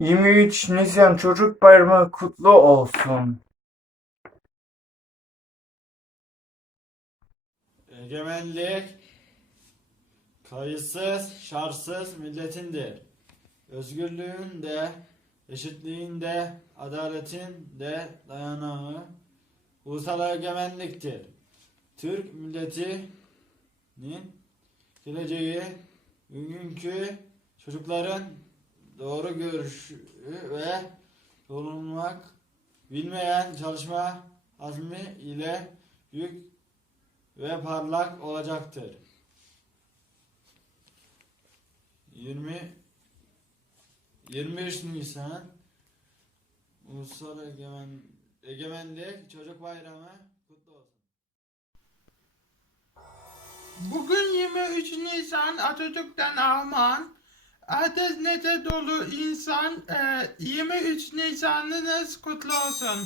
23 Nisan Çocuk Bayramı kutlu olsun. Egemenlik kayıtsız, şartsız milletindir. Özgürlüğün de, eşitliğin de, adaletin de dayanağı ulusal egemenliktir. Türk milletinin geleceği bugünkü çocukların doğru görüşü ve yorulmak bilmeyen çalışma azmi ile büyük ve parlak olacaktır. 20 23 Nisan Ulusal Egemen, Egemenlik Çocuk Bayramı kutlu olsun. Bugün 23 Nisan Atatürk'ten armağan. Herkes nete dolu insan. Ee, 23 Nisan'ınız kutlu olsun.